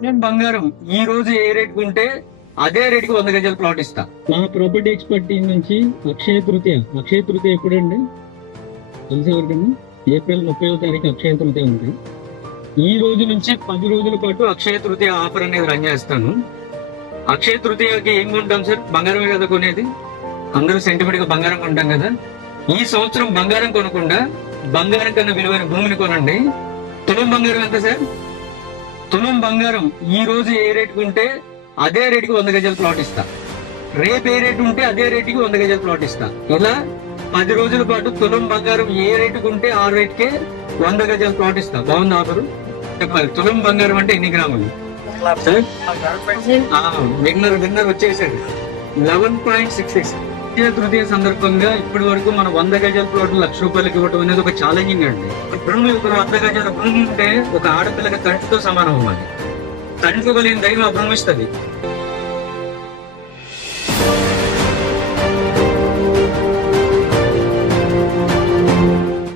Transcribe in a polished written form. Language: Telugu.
తులం బంగారం ఈ రోజు ఏ రేట్ ఉంటే అదే రేట్ కి 100 గజాల ప్లాట్ ఇస్తా. మా ప్రాపర్టీ ఎక్స్పర్ట్ టీం నుంచి అక్షయ తృతీయ ఎప్పుడండి తెలిసే వరకండి? ఏప్రిల్ 30వ తారీఖు అక్షయ తృతీయ ఉంది. ఈ రోజు నుంచి 10 రోజుల పాటు అక్షయ తృతీయ ఆఫర్ అనేది రన్ చేస్తాను. అక్షయ తృతీయకి ఏం కొంటాం సార్? బంగారమే కదా కొనేది. అందరూ సెంటిమెంట్ గా బంగారం కొంటాం కదా. ఈ సంవత్సరం బంగారం కొనకుండా బంగారం కన్నా విలువైన భూమిని కొనండి. తులం బంగారం ఎంత సార్? తులం బంగారం ఈ రోజు ఏ రేట్ ఉంటే అదే రేటుకి 100 గజాల ప్లాట్ ఇస్తా. రేపు ఏ రేటు ఉంటే అదే రేటుకి 100 గజాల ప్లాట్ ఇస్తా. ఇలా 10 రోజుల పాటు తులం బంగారం ఏ రేటుకు ఉంటే ఆ రేటుకే 100 గజాల ప్లాట్ ఇస్తా. బాగుంది ఆఫరు? చెప్పాలి. తులం బంగారం అంటే ఎన్ని గ్రాములు సార్? విన్నర్ వచ్చేసాడు 11.66. తృతీయ సందర్భంగా ఇప్పటి వరకు మన 100 గజాల ప్లాట్ ₹1,00,000 ఇవ్వడం అనేది ఒక ఛాలెంజింగ్ అండి. భూమి ఒక 100 గజాల భూమి ఉంటే ఒక ఆడపిల్లకి తండ్రితో సమానం అవ్వాలి. తండ్రి కలిగిన ధైర్యం ఆ భూమి ఇస్తుంది.